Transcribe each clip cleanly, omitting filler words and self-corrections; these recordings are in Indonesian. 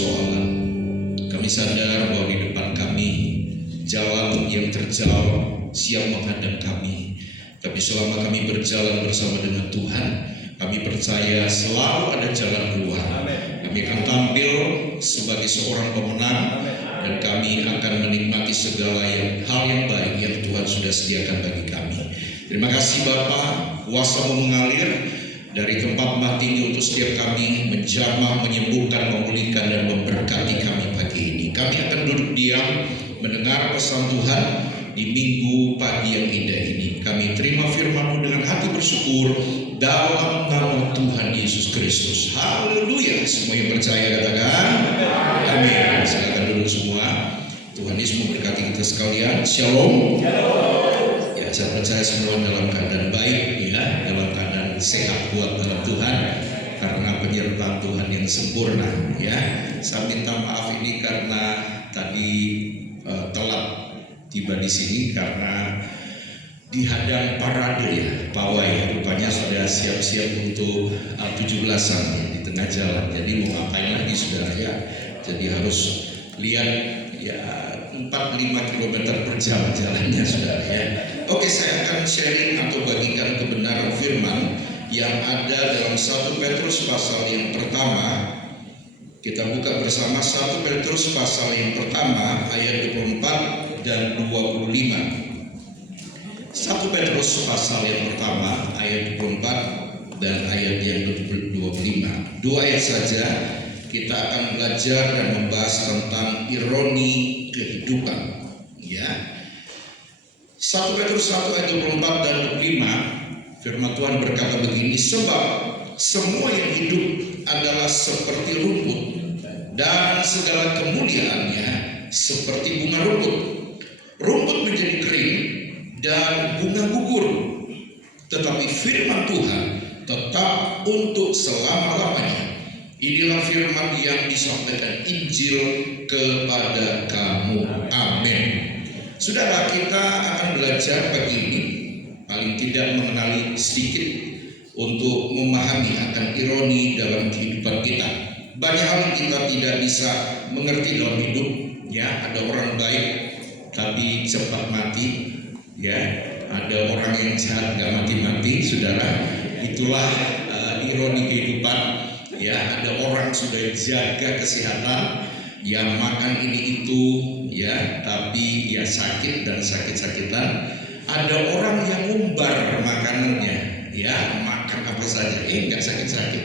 persoalan. Kami sadar bahwa di depan kami jalan yang terjal siap menghadap kami. Tapi selama kami berjalan bersama dengan Tuhan, kami percaya selalu ada jalan keluar. Kami akan tampil sebagai seorang pemenang, dan kami akan menikmati segala hal yang baik yang Tuhan sudah sediakan bagi kami. Terima kasih Bapa, kuasa-Mu mengalir dari tempat matinya untuk setiap kami, menjamah, menyembuhkan, memulihkan, dan memberkati kami pagi ini. Kami akan duduk diam mendengar pesan Tuhan di minggu pagi yang indah ini. Kami terima firman-Mu dengan hati bersyukur dalam nama Tuhan Yesus Kristus. Haleluya. Semua yang percaya katakan amin. Silakan duduk semua. Tuhan Yesus memberkati kita sekalian. Shalom. Ya, saya percaya semua dalam keadaan baik, ya, dalam keadaan sehat, kuat dalam Tuhan, karena penyertaan Tuhan yang sempurna. Ya, saya minta maaf ini karena tadi telat tiba di sini karena dihadang parade, ya, pawai. Rupanya sudah siap-siap untuk 17-an ya, di tengah jalan. Jadi mau ngapain lagi saudara ya? Jadi harus lihat ya 4-5 km per jam jalannya saudara ya. Oke, saya akan sharing atau bagikan kebenaran firman yang ada dalam 1 Petrus pasal yang pertama. Kita buka bersama 1 Petrus pasal yang pertama ayat 24 dan 25. 1 Petrus pasal yang pertama ayat 24 dan ayat yang 25. 2 ayat saja kita akan belajar dan membahas tentang ironi kehidupan. Ya. 1 Petrus 1 ayat 24 dan 25, firman Tuhan berkata begini, sebab semua yang hidup adalah seperti rumput, dan segala kemuliaannya seperti bunga rumput. Rumput menjadi kering dan bunga gugur, tetapi firman Tuhan tetap untuk selama-lamanya. Inilah firman yang disampaikan Injil kepada kamu. Amin. Saudara, kita akan belajar pagi ini paling tidak mengenali sedikit untuk memahami akan ironi dalam kehidupan kita. Banyak hal yang kita tidak bisa mengerti dalam hidup. Ya, ada orang baik tapi cepat mati. Ya, ada orang yang jahat gak mati-mati, saudara. Itulah ironi kehidupan. Ya, ada orang sudah jaga kesehatan, yang makan ini itu, ya, tapi ya sakit dan sakit-sakitan. Ada orang yang umbar makanannya, ya, makan apa saja, nggak sakit-sakit.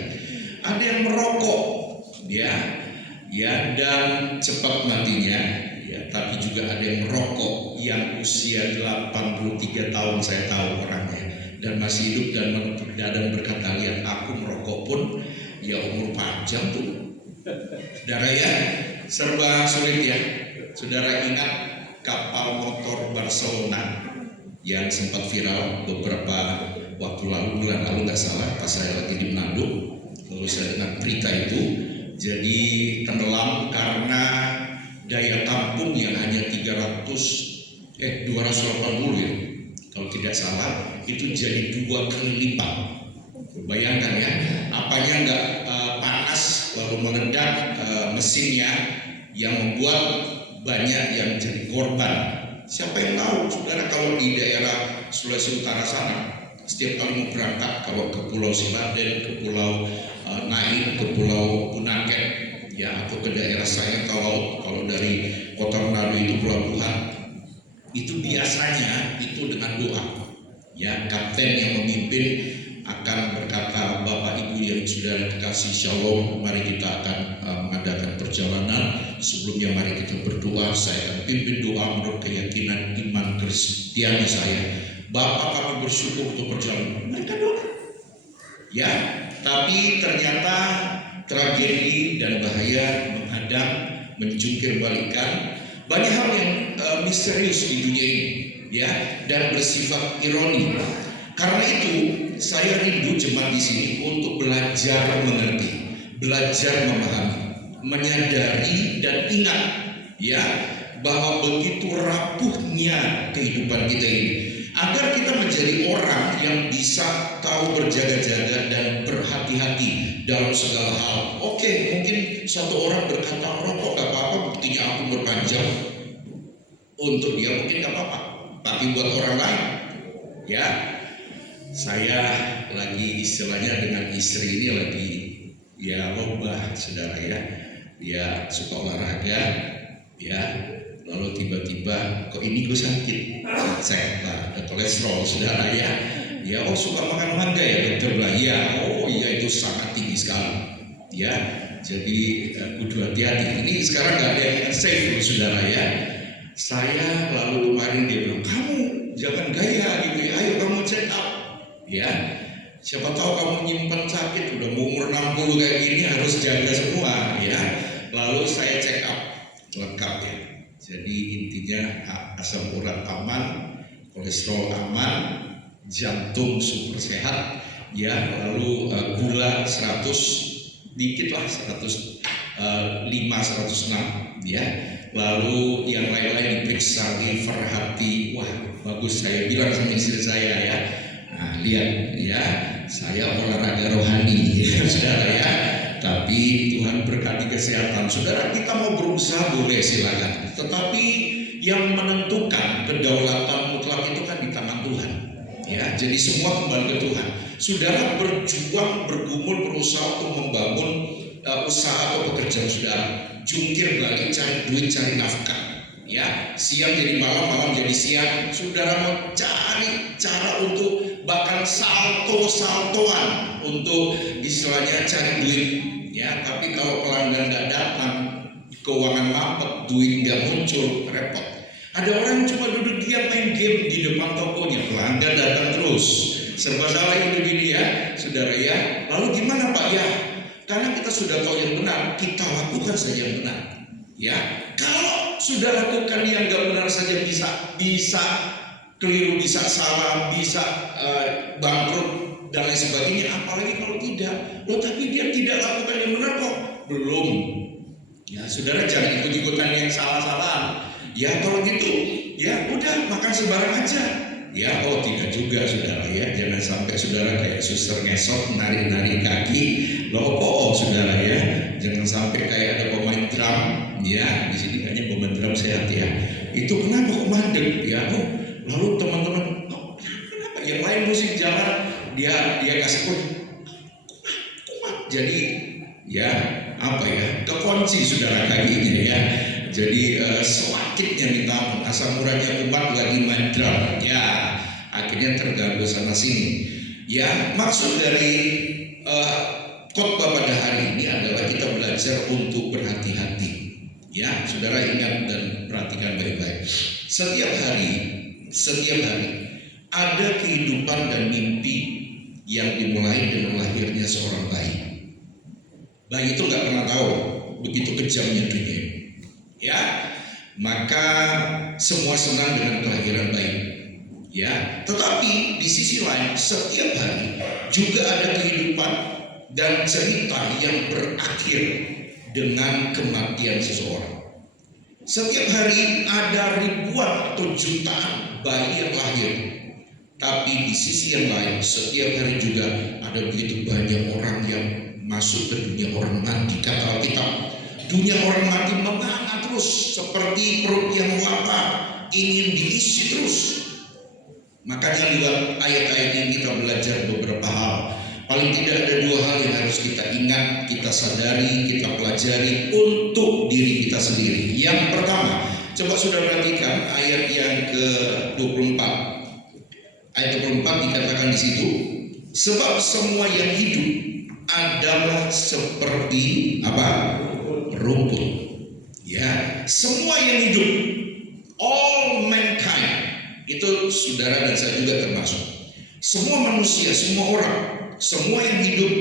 Ada yang merokok, ya, dan cepat matinya. Ya, tapi juga ada yang merokok yang usia 83 tahun, saya tahu orangnya, dan masih hidup dan berkata, lihat aku merokok pun ya umur panjang tuh. Saudara ya, serba sulit ya. Saudara ingat kapal motor Barcelona yang sempat viral beberapa waktu lalu, bulan lalu nggak salah, pas saya lagi di Manado. Lalu saya ingat berita itu, jadi tenggelam karena daya tampung yang hanya 280 ya, kalau tidak salah, itu jadi 2 kali lipat. Bayangkan ya, apanya nggak panas lalu meledak mesinnya yang membuat banyak yang jadi korban. Siapa yang tahu, saudara, kalau di daerah Sulawesi Utara sana, setiap kali mau berangkat, kalau ke Pulau Siladen, ke Pulau Naik, ke Pulau Bunaken, ya, atau ke daerah saya kalau dari Kota Manado itu pelabuhan, itu biasanya itu dengan doa. Ya, kapten yang memimpin akan berkata, Bapak Ibu yang sudah dikasih shalom, mari kita akan mengadakan perjalanan. Sebelumnya mari kita berdoa. Saya akan pimpin doa menurut keyakinan iman Kristiani saya. Bapak, kami bersyukur untuk perjalanan. Mereka doa. Ya, tapi ternyata tragedi dan bahaya menghadang, menjungkir balikan. Banyak hal yang misterius di dunia ini, ya, dan bersifat ironi. Karena itu saya rindu jemaat di sini untuk belajar mengerti, belajar memahami, menyadari dan ingat, ya, bahwa begitu rapuhnya kehidupan kita ini, agar kita menjadi orang yang bisa tahu berjaga-jaga dan berhati-hati dalam segala hal. Oke, mungkin satu orang berkata, rokok gak apa-apa, buktinya aku berpanjang. Untuk dia mungkin gak apa-apa, tapi buat orang lain, ya. Saya lagi istilahnya dengan istri ini lagi ya lomba, saudara ya. Dia suka olahraga, ya. Lalu tiba-tiba kok ini gue sakit, saya ada kolesterol, saudara ya. Ya, oh suka makan mangga ya dokter bilang, ya, oh iya itu sangat tinggi sekali, ya. Jadi kudu hati-hati. Ini sekarang nggak ada yang safe loh, saudara ya. Saya lalu kemarin dia bilang, kamu jangan gaya gitu ya, ayo kamu check up, ya. Siapa tahu kamu nyimpan sakit, udah mau umur 60 kayak gini harus jaga semua, ya. Lalu saya check up lengkap ya. Jadi intinya asam urat aman, kolesterol aman, jantung super sehat, ya. Lalu gula 100 dikit lah, 105, 106, ya. Lalu yang lain-lain diperiksa, liver, hati, wah bagus. Saya bilang sama istri saya ya, nah lihat ya, saya olahraga rohani ya saudara ya. Tapi Tuhan berkati kesehatan. Saudara, kita mau berusaha boleh silakan. Tetapi yang menentukan kedaulatan mutlak itu kan di tangan Tuhan. Ya, jadi semua kembali ke Tuhan. Saudara berjuang, bergumul, berusaha untuk membangun usaha atau pekerjaan saudara. Jungkir balik, cari duit, cari nafkah. Ya, siang jadi malam, malam jadi siang. Saudara mau cari cara untuk bahkan salto-saltoan untuk istilahnya cari duit. Ya, tapi kalau pelanggan nggak datang, keuangan mampet, duit nggak muncul, repot. Ada orang cuma duduk diam main game di depan tokonya, pelanggan datang terus. Serba salah itu gini ya, saudara ya. Lalu gimana Pak ya? Karena kita sudah tahu yang benar, kita lakukan saja yang benar. Ya, kalau sudah lakukan yang nggak benar saja bisa keliru, bisa salah, bisa bangkrut dan lain sebagainya, apalagi kalau tidak. Loh, tapi dia tidak lakukan yang benar kok. Belum. Ya, saudara jangan ikut-ikutan yang salah-salahan. Ya, kalau gitu, ya udah makan sembarang aja. Ya, oh tidak juga saudara ya. Jangan sampai saudara kayak suster ngesot, nari-nari kaki. Loh, oh saudara ya. Jangan sampai kayak ada pemain drum. Ya, di sini kayaknya pemain drum sehat ya. Itu kenapa kok mandek? Ya, oh, lalu teman-teman, oh, kenapa yang lain musik jalan? Dia kasih kumat. Jadi ya apa ya, kekunci saudara kakinya ya. Jadi selakitnya minta asam uratnya kumat lagi main drum. Ya akhirnya terganggu sana sini. Ya maksud dari khotbah pada hari ini adalah kita belajar untuk berhati-hati. Ya saudara ingat dan perhatikan baik-baik. Setiap hari ada kehidupan dan mimpi yang dimulai dengan lahirnya seorang bayi. Bayi itu nggak pernah tahu begitu kejamnya dunia. Ya, maka semua senang dengan kelahiran bayi. Ya, tetapi di sisi lain setiap hari juga ada kehidupan dan cerita yang berakhir dengan kematian seseorang. Setiap hari ada ribuan atau jutaan bayi yang lahir. Tapi di sisi yang lain, setiap hari juga ada begitu banyak orang yang masuk ke dunia orang mati. Kata Alkitab, dunia orang mati menganga terus seperti perut yang lapar, ingin diisi terus. Makanya dalam ayat-ayat ini kita belajar beberapa hal. Paling tidak ada dua hal yang harus kita ingat, kita sadari, kita pelajari untuk diri kita sendiri. Yang pertama, coba sudah perhatikan ayat yang ke-24. Ayat 24 dikatakan di situ, sebab semua yang hidup adalah seperti apa? Rumput. Ya, semua yang hidup, all mankind, itu saudara dan saya juga termasuk. Semua manusia, semua orang, semua yang hidup,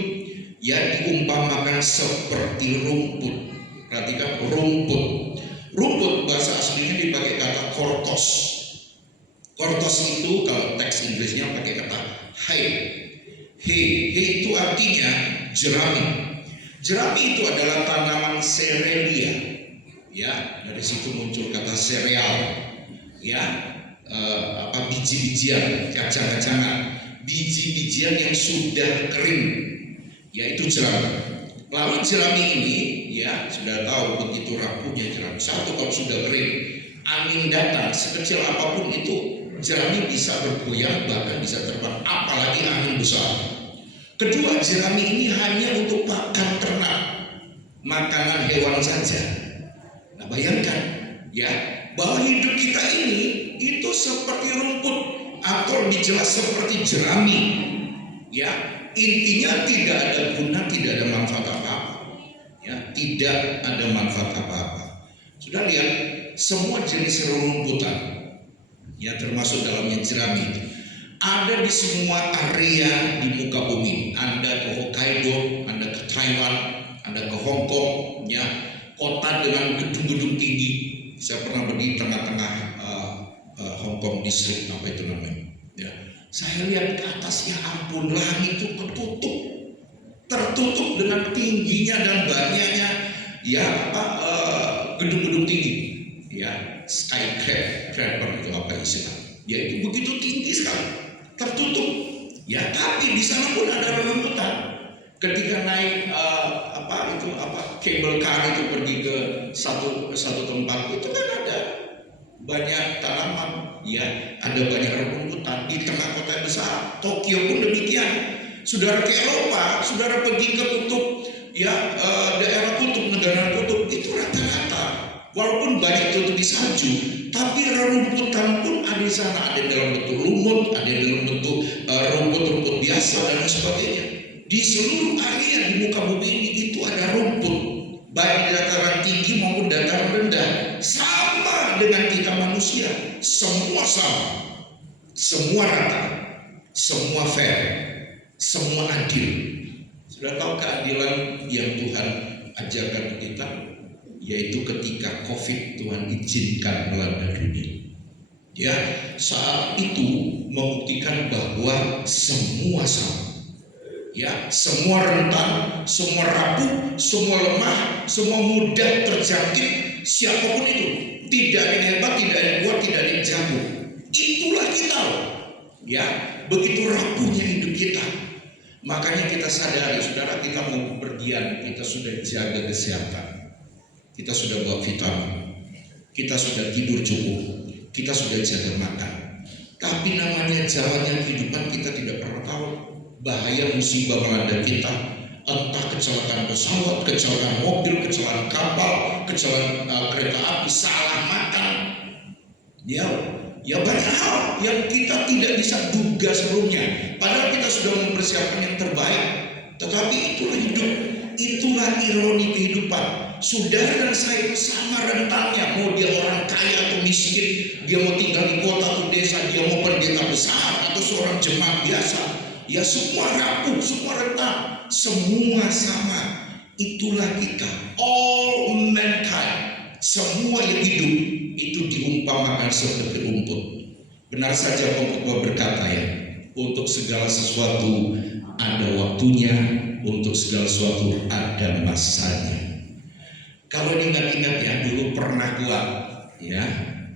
ya diumpamakan seperti rumput. Perhatikan rumput. Rumput bahasa aslinya dipakai kata kortos. Kortos itu kalau teks Inggrisnya pakai kata hay. Hay itu artinya jerami. Jerami itu adalah tanaman serelia. Ya, dari situ muncul kata sereal. Ya, biji-bijian, kacang-kacangan, biji-bijian yang sudah kering, yaitu jerami. Lalu jerami ini, ya sudah tahu begitu rapuhnya jerami. Satu kalau sudah kering, angin datang sekecil apapun itu, jerami bisa bergoyang bahkan bisa terbang, apalagi angin besar. Kedua, jerami ini hanya untuk pakan ternak, makanan hewan saja. Nah, bayangkan ya bahwa hidup kita ini itu seperti rumput atau dijelas seperti jerami. Ya, intinya tidak ada guna, tidak ada manfaat apa-apa. Ya, tidak ada manfaat apa-apa. Sudah lihat semua jenis rumputan, ya termasuk dalamnya jerami, ada di semua area di muka bumi. Anda ke Hokkaido, Anda ke Taiwan, Anda ke Hong Kong, ya kota dengan gedung-gedung tinggi. Saya pernah berdiri di tengah-tengah Hong Kong District, apa itu namanya? Ya, saya lihat ke atas, ya ampun, langit itu tertutup dengan tingginya dan banyaknya, ya gedung-gedung tinggi, ya skyscraper itu apa istilah? Ya itu begitu tinggi sekali, tertutup. Ya tapi di sana pun ada rumputan. Ketika naik cable car itu pergi ke satu tempat, itu kan ada banyak tanaman, ya ada banyak rumputan di tengah kota besar. Tokyo pun demikian. Saudara ke Eropa, saudara pergi ke kutub, ya daerah kutub, negara kutub, itu rata-rata walaupun banyak tutupi salju, tapi rumputan pun ada di sana, ada dalam bentuk lumut, ada dalam bentuk rumput-rumput biasa dan sebagainya. Di seluruh area di muka bumi ini itu ada rumput, baik di dataran tinggi maupun dataran rendah. Sama dengan kita manusia, semua sama, semua rata, semua fair, semua adil. Sudah tahu keadilan yang Tuhan ajarkan kita, yaitu ketika COVID Tuhan izinkan melanda dunia. Ya, saat itu membuktikan bahwa semua sama. Ya, semua rentan, semua rapuh, semua lemah, semua mudah terjangkit, siapapun itu. Tidak ada yang hebat, tidak ada yang kuat, tidak ada yang jago. Itulah kita. Ya, begitu rapuhnya hidup kita. Makanya kita sadari, saudara, kita mau bepergian, kita sudah jaga kesehatan. Kita sudah bawa vitamin, kita sudah tidur cukup, kita sudah jaga makan. Tapi namanya jalannya kehidupan, kita tidak pernah tahu bahaya musibah melanda kita. Entah kecelakaan pesawat, kecelakaan mobil, kecelakaan kapal, kecelakaan kereta api, salah makan. Ya banyak hal yang kita tidak bisa duga sebelumnya. Padahal kita sudah mempersiapkan yang terbaik. Tetapi itulah hidup, itulah ironi kehidupan. Saudara dan saya itu sama rentannya, mau dia orang kaya atau miskin, dia mau tinggal di kota atau desa, dia mau pendeta besar atau seorang jemaat biasa, ya semua rapuh, semua rentan, semua sama. Itulah kita, all mankind, semua yang hidup itu diumpamakan seperti rumput. Benar saja pengkhotbah berkata, ya, untuk segala sesuatu ada waktunya, untuk segala sesuatu ada masanya. Kalau diingat-ingat ya, dulu pernah gua, ya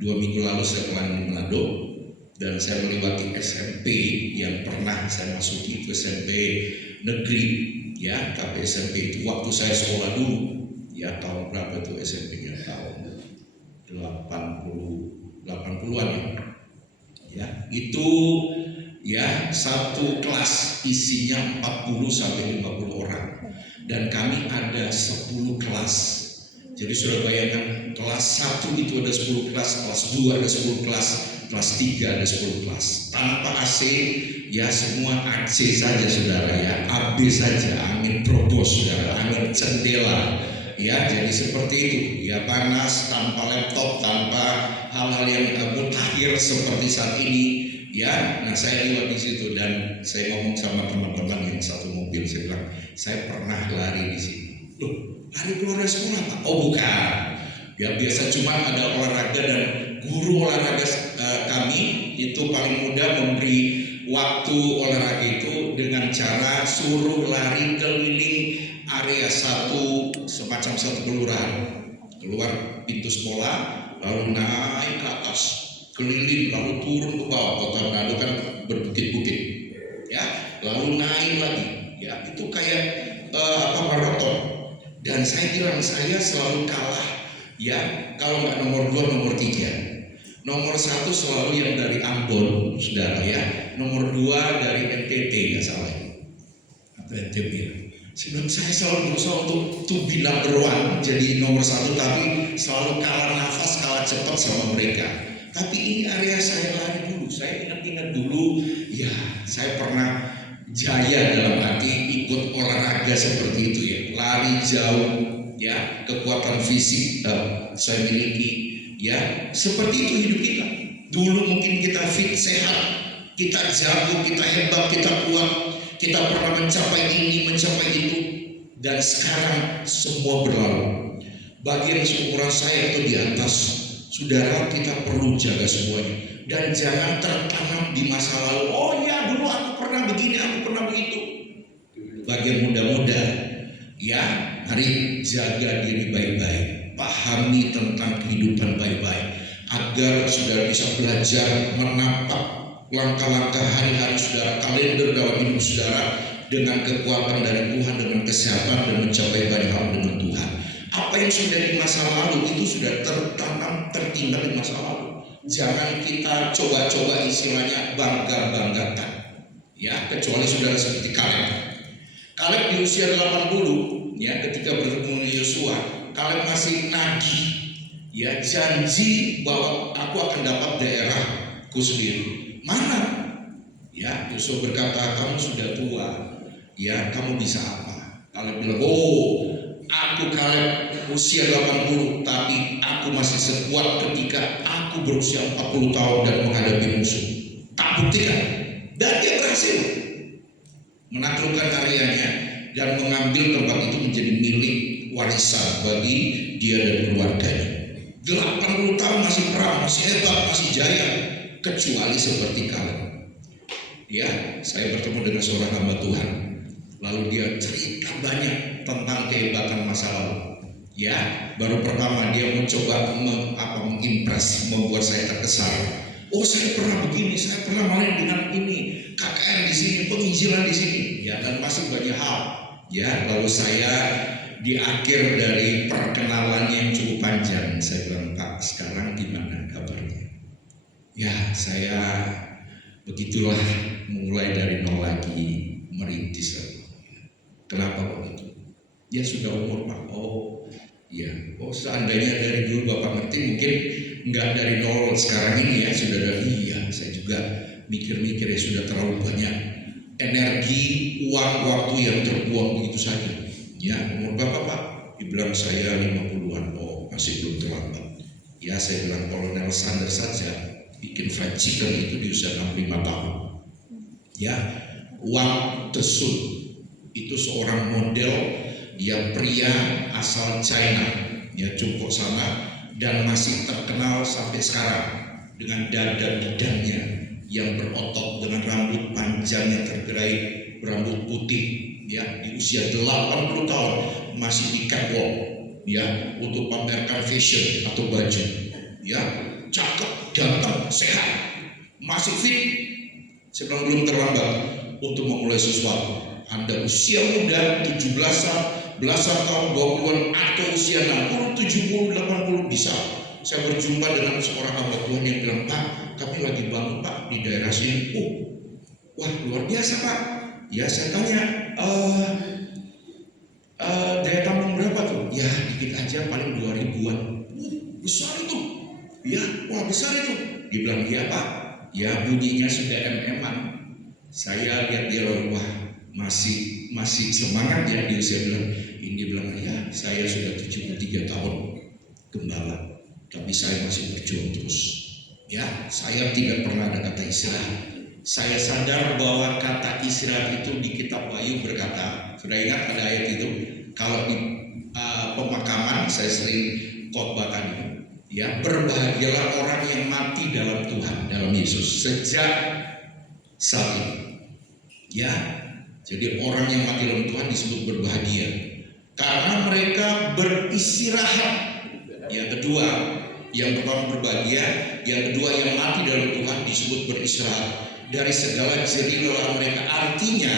2 minggu lalu saya pulang di Manado dan saya melewati SMP yang pernah saya masuki, itu SMP negeri, ya tapi SMP itu waktu saya sekolah dulu, ya tahun berapa itu SMP-nya, tahun 80-an ya, itu ya satu kelas isinya 40 sampai 50 orang dan kami ada 10 kelas. Jadi sudah bayangkan, kelas 1 itu ada 10 kelas, kelas 2 ada 10 kelas, kelas 3 ada 10 kelas. Tanpa AC, ya semua AC saja saudara, ya AB saja, angin propos saudara, angin jendela. Ya jadi seperti itu, ya panas, tanpa laptop, tanpa hal-hal yang mutakhir seperti saat ini. Ya, nah saya lewat di situ dan saya ngomong sama teman-teman yang satu mobil, saya bilang, saya pernah lari di sini. Loh, lari keluar dari sekolah Pak? Oh bukan, ya biasa cuma ada olahraga dan guru olahraga kami itu paling mudah memberi waktu olahraga itu dengan cara suruh lari keliling area semacam satu kelurahan, keluar pintu sekolah lalu naik ke atas keliling lalu turun ke bawah. Kota Manado kan berbukit-bukit, ya, lalu naik lagi, ya, itu kayak maraton. Dan saya bilang saya selalu kalah, ya, kalau nggak nomor 2 nomor 3. Nomor 1 selalu yang dari Ambon, saudara, ya. Nomor 2 dari NTT, nggak salah, atau NTB. Saya selalu berusaha untuk to be number 1, jadi nomor 1, tapi selalu kalah nafas, kalah cepat sama mereka. Tapi ini area saya lari dulu. Saya ingat-ingat dulu, ya, saya pernah jaya dalam arti ikut olahraga seperti itu, ya, lari jauh, ya, kekuatan fisik saya miliki, ya, seperti itu hidup kita. Dulu mungkin kita fit, sehat, kita jago, kita hebat, kita kuat, kita pernah mencapai ini, mencapai itu, dan sekarang semua berlalu. Bagi yang seumuran saya atau di atas, saudara, kita perlu jaga semuanya. Dan jangan tertanam di masa lalu. Oh ya, dulu aku pernah begini, aku pernah begitu. Bagi yang muda-muda, ya, mari jaga diri baik-baik. Pahami tentang kehidupan baik-baik, agar saudara bisa belajar menatap langkah-langkah hari-hari saudara, kalender dalam hidup saudara dengan kekuatan dari Tuhan, dengan kesehatan, dan mencapai banyak hal dengan Tuhan. Apa yang sudah di masa lalu itu sudah tertanam, tertinggal di masa lalu. Jangan kita coba-coba istilahnya bangga-banggakan, ya, kecuali saudara seperti Kaleb. Kaleb di usia 80, ya, ketika bertemu dengan Yosua, Kaleb masih nagih, ya, janji bahwa aku akan dapat daerahku sendiri. Mana? Ya, Yosua berkata, kamu sudah tua, ya, kamu bisa apa? Kaleb bilang, oh, aku Kaleb usia 80, tapi aku masih sekuat ketika aku berusia 40 tahun dan menghadapi musuh. Tak buktikan. Dan dia berhasil menaklukkan areanya dan mengambil tempat itu menjadi milik warisan bagi dia dan keluarganya. 80 tahun masih perang, masih hebat, masih jaya, kecuali seperti Kaleb. Ya, saya bertemu dengan seorang hamba Tuhan. Lalu dia cerita banyak tentang kehebatan masa lalu. Ya, baru pertama dia mencoba mengimpress, membuat saya terkesan. Oh, saya pernah begini, saya pernah main dengan ini, KKR di sini, penginjilan di sini, ya, dan masih banyak hal. Ya, lalu saya di akhir dari perkenalannya yang cukup panjang, saya bilang, Pak, sekarang gimana kabarnya? Ya, saya begitulah, mulai dari nol lagi, merintis lagi. Kenapa begitu? Ya sudah umur, Pak. Oh, ya. Oh, seandainya dari dulu Bapak ngerti, mungkin enggak dari nol sekarang ini, ya, sudah dari, iya, saya juga mikir-mikir, ya, sudah terlalu banyak energi, uang, waktu yang terbuang begitu saja. Ya, umur Bapak, Pak? Dibilang saya 50-an. Oh, masih belum terlambat. Ya, saya bilang Kolonel Sanders saja bikin fried chicken itu di usia 65 tahun. Ya, uang Tesun itu seorang model, dia pria asal China, ya, cukup sana, dan masih terkenal sampai sekarang dengan dada bidangnya yang berotot, dengan rambut panjangnya tergerai, rambut putih, ya, di usia 80 tahun masih di catwalk, ya, untuk pamerkan fashion atau baju, ya, cakep, ganteng, sehat, masih fit. Saya bilang belum terlambat untuk memulai sesuatu. Anda usia muda, 17-an, belasan tahun, 20-an, atau usia 60, 70, 80 bisa. Saya berjumpa dengan seorang hamba Tuhan yang bilang, Pak, kami lagi bangun, Pak, di daerah sini. Oh, wah, luar biasa, Pak. Ya, saya tanya, daya tampung berapa tuh? Ya, dikit aja, paling 2000-an. Besar itu. Ya, wah, besar itu. Dia bilang, iya, Pak. Ya, bunyinya sudah MM-an. Saya lihat dia, wah, masih semangat, ya, dia. Saya bilang, ini bilang, ya, saya sudah 73 tahun gembala, tapi saya masih berjuang terus. Ya, saya tidak pernah ada kata istirahat. Saya sadar bahwa kata istirahat itu di kitab Wahyu berkata, sudah ingat ada ayat itu? Kalau di pemakaman saya sering khotbah tadi, ya, berbahagialah orang yang mati dalam Tuhan, dalam Yesus sejak saat ini. Ya, jadi orang yang mati dalam Tuhan disebut berbahagia karena mereka beristirahat. Yang kedua, Yang pertama berbahagia, yang kedua yang mati dalam Tuhan disebut beristirahat dari segala jerih lelah mereka. Artinya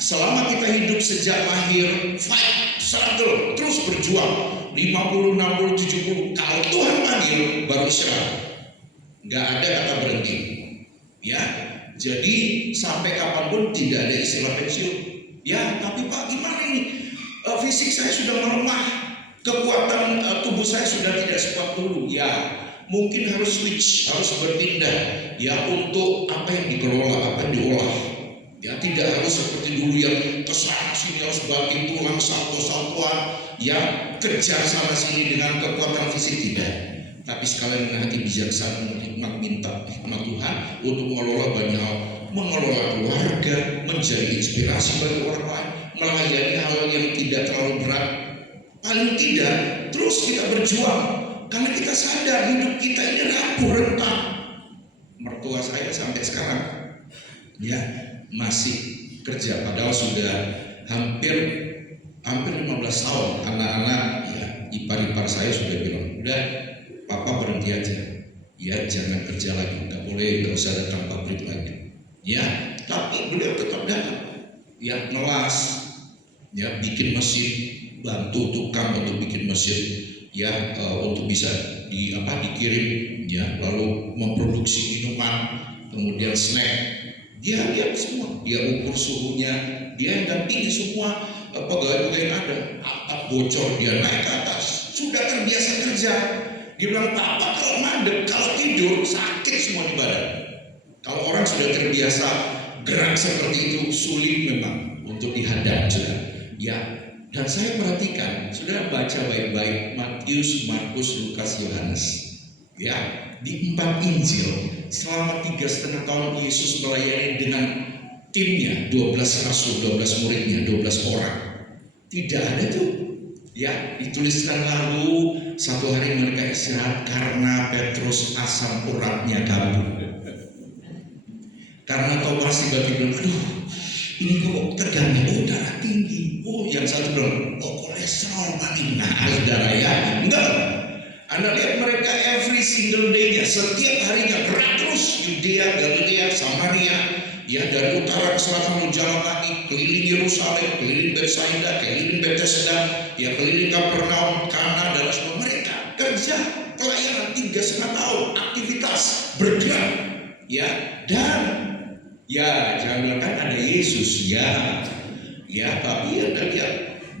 selama kita hidup sejak lahir, fight, struggle, terus berjuang 50, 60, 70. Kalau Tuhan panggil baru istirahat. Nggak ada kata berhenti. Ya, jadi sampai kapanpun tidak ada istilah pensiun. Ya, tapi Pak gimana ini? Fisik saya sudah melemah, kekuatan tubuh saya sudah tidak sekuat dulu. Ya, mungkin harus switch, harus berpindah. Ya, untuk apa yang dikelola, apa yang diolah. Ya, tidak harus seperti dulu yang kesana sini harus banting tulang, salto-saltoan, ya kejar sana sini dengan kekuatan fisik, tidak. Tapi sekalian dengan hati bijaksana, hikmat minta hikmat Tuhan untuk mengelola banyak hal, mengelola keluarga, menjadi inspirasi bagi orang lain, melayani hal yang tidak terlalu berat. Paling tidak, terus kita berjuang karena kita sadar hidup kita ini rapuh, rentan. Mertua saya sampai sekarang ya masih kerja, padahal sudah hampir 15 tahun. Anak-anak ya ipar-ipar saya sudah bilang, udah papa berhenti aja, ya jangan kerja lagi, nggak usah datang pabrik lagi. Ya, tapi beliau tetap datang, ya ngelas, ya bikin mesin, bantu tukang untuk bikin mesin, ya untuk bisa dikirim, ya lalu memproduksi minuman, kemudian snack. Dia lihat semua, dia ukur suhunya, dia dampingi semua pegawai-pegawai yang ada. Atap bocor, dia naik ke atas, sudah terbiasa kerja. Dia bilang, papa kalau mandek, kalau tidur sakit semua di badan. Kalau orang sudah terbiasa gerak seperti itu, sulit memang untuk dihadang, sudah. Ya, dan saya perhatikan, sudah baca baik-baik Matius, Markus, Lukas, Yohanes. Ya, di 4 Injil selama 3,5 tahun Yesus melayani dengan timnya, 12 rasul, 12 muridnya, 12 orang. Tidak ada tuh. Ya, dituliskan lalu satu hari mereka istirahat karena Petrus asam uratnya kambuh. Karena Thomas tiba-tiba bilang, aduh ini kok tegangnya, darah tinggi. Yang satu bilang, kolesterol paling. Nah, saudara ya, enggak. Anda lihat mereka every single day-nya, setiap harinya gerak terus, Yudea, Galilea, Samaria, ya dari utara ke selatan jalan kaki, keliling Yerusalem, keliling Betsaida, keliling Bethesda, ya keliling Kapernaum, Kana, dan semua. Mereka kerja pelayanan 3,5 tahun, aktivitas bergerak, ya. Dan ya jangan bilang kan ada Yesus, ya tapi Anda lihat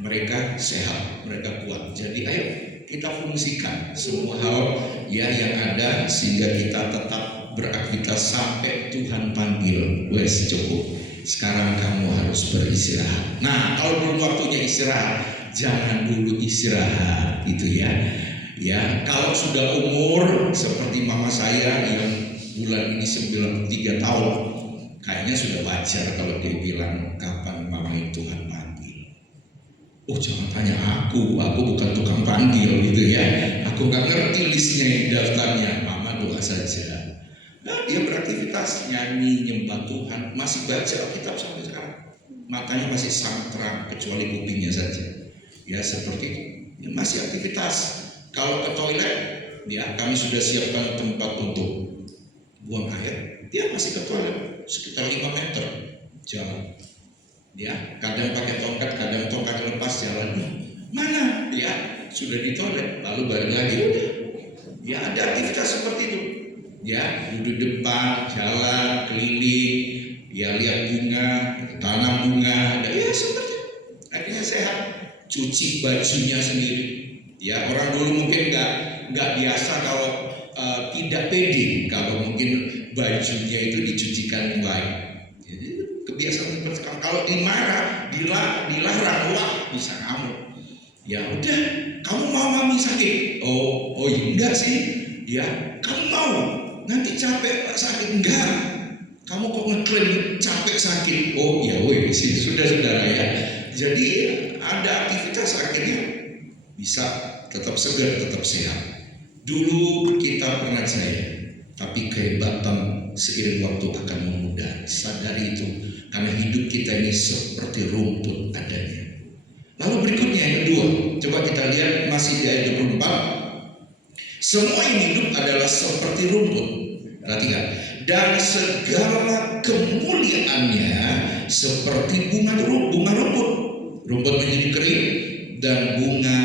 mereka sehat, mereka kuat. Jadi ayo kita fungsikan semua hal ya yang ada sehingga kita tetap beraktivitas sampai Tuhan panggil. Wes cukup, sekarang kamu harus beristirahat. Nah, kalau belum waktunya istirahat, jangan dulu istirahat gitu ya. Ya, kalau sudah umur seperti mama saya yang bulan ini 93 tahun, kayaknya sudah wajar kalau dia bilang kapan mama Tuhan panggil. Oh jangan tanya aku bukan tukang panggil gitu ya. Aku gak ngerti listnya, daftarnya. Mama doa saja. Nah dia beraktivitas, nyanyi, nyembah Tuhan, masih baca Alkitab sampai sekarang. Matanya masih sangat terang, kecuali kupingnya saja. Ya seperti itu, ya, masih aktivitas. Kalau ke toilet, ya kami sudah siapkan tempat untuk buang air. Dia masih ke toilet, sekitar 5 meter jalan. Ya, kadang pakai tongkat, kadang tongkat lepas jalannya. Mana? Ya, sudah di toilet, lalu balik lagi udah. Ya, ada aktivitas seperti itu. Ya, duduk depan, jalan, keliling, ya lihat bunga, tanam bunga, ya seperti itu. Akhirnya sehat. Cuci bajunya sendiri. Ya, orang dulu mungkin nggak biasa kalau tidak pede kalau mungkin bajunya itu dicucikan baik. Jadi kebiasaan seperti itu. Kalau dimarah, dilarang, wah bisa ngamuk. Ya udah, kamu mau mami sakit? Oh enggak sih. Ya, kamu mau nanti capek sakit? Enggak. Kamu kok ngeklaim capek sakit? Oh ya sih sudah saudara ya. Jadi ada aktivitas akhirnya bisa tetap segar, tetap sehat. Dulu kita pernah jaya, tapi kehebatan seiring waktu akan memudar. Sadari itu, karena hidup kita ini seperti rumput adanya. Lalu berikutnya yang kedua, coba kita lihat masih di ayat 24. Semua yang hidup adalah seperti rumput. Perhatikan. Dan segala kemuliaannya seperti bunga rumput. Rumput menjadi kering dan bunga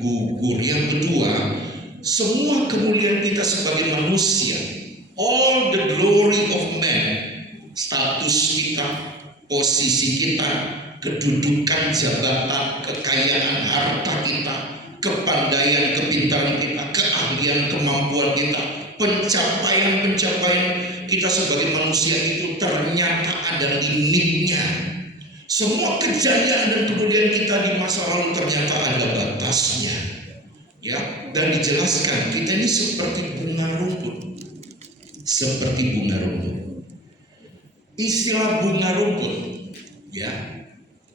gugur. Yang kedua, semua kemuliaan kita sebagai manusia, all the glory of man, status kita, posisi kita, kedudukan, jabatan, kekayaan, harta kita, kepandaian, kepintaran kita, keahlian, kemampuan kita, pencapaian kita sebagai manusia itu ternyata ada limitnya. Semua kejayaan dan kemudian kita di masa lalu ternyata ada batasnya. Ya, dan dijelaskan kita ini seperti bunga rumput. Seperti bunga rumput. Istilah bunga rumput, ya,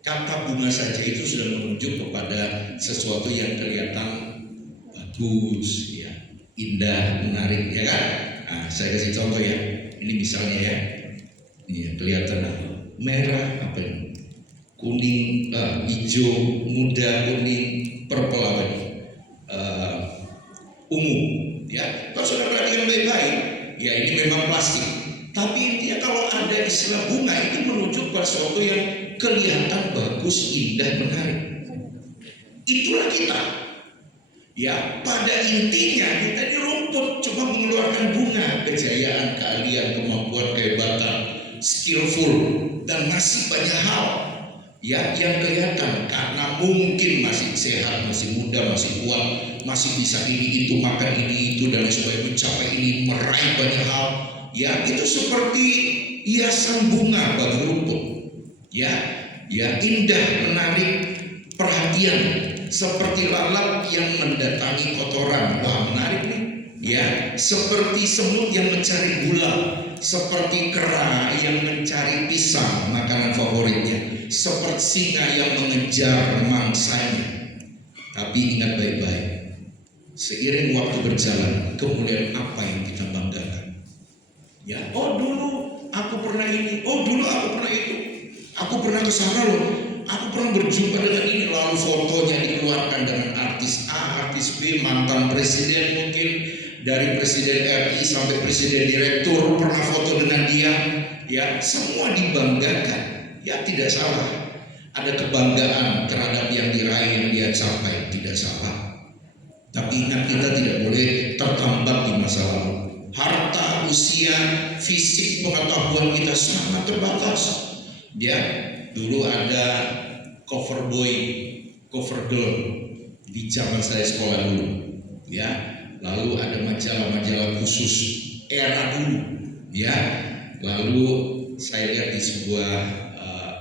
kata bunga saja itu sudah menunjuk kepada sesuatu yang kelihatan bagus, ya, indah, menarik, ya kan? Nah, saya kasih contoh ya. Ini misalnya ya, ini kelihatan merah apa ini? Kuning, hijau, muda, kuning, purple apa ini? Ungu, ya. Kalau sudah perhatikan baik-baik, ya ini memang plastik. Tapi intinya kalau ada istilah bunga itu menunjuk pada sesuatu yang kelihatan bagus, indah, menarik. Itulah kita. Ya, pada intinya kita ini rumput, cuma mengeluarkan bunga, kejayaan, keahlian, kemampuan, kehebatan, skillful, dan masih banyak hal. Ya, yang kelihatan karena mungkin masih sehat, masih muda, masih kuat, masih bisa ini itu, makan ini itu, dan supaya mencapai ini, meraih banyak hal. Ya, itu seperti hiasan bunga bagi rumput. Ya, indah, menarik, perhatian, seperti lalat yang mendatangi kotoran. Wah, menarik nih. Ya, seperti semut yang mencari gula, seperti kera yang mencari pisang, makanan favoritnya. Seperti singa yang mengejar mangsanya. Tapi ingat baik-baik, seiring waktu berjalan, kemudian apa yang kita banggakan? Ya, oh dulu aku pernah ini, oh dulu aku pernah itu, aku pernah ke sana loh, aku pernah berjumpa dengan ini, lalu fotonya dikeluarkan dengan artis A, artis B, mantan presiden mungkin, dari presiden RI sampai presiden direktur pernah foto dengan dia. Ya, semua dibanggakan. Ya, tidak salah. Ada kebanggaan terhadap yang diraih, yang dia capai, tidak salah. Tapi ingat, kita tidak boleh tertambat di masa lalu. Harta, usia, fisik, pengetahuan kita sangat terbatas. Ya, dulu ada cover boy, cover girl di zaman saya sekolah dulu. Ya, lalu ada majalah-majalah khusus era dulu. Ya, lalu saya lihat di sebuah